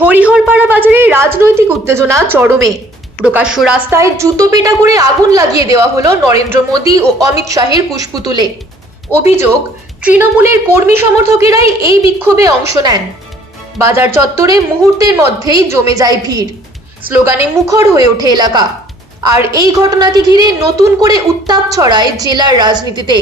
হরিহরপাড়া বাজারে রাজনৈতিক উত্তেজনা চরমে। প্রকাশ্য রাস্তায় জুতো পেটা করে আগুন লাগিয়ে দেওয়া হলো নরেন্দ্র মোদী ও অমিত শাহের পুষ্পতুলে। অভিযোগ, তৃণমূলের কর্মী সমর্থকেরাই এই বিক্ষোভে অংশ নেন। বাজার চত্বরে মুহূর্তের মধ্যেই জমে যায় ভিড়, স্লোগানে মুখর হয়ে ওঠে এলাকা। আর এই ঘটনাকে ঘিরে নতুন করে উত্তাপ ছড়ায় জেলার রাজনীতিতে।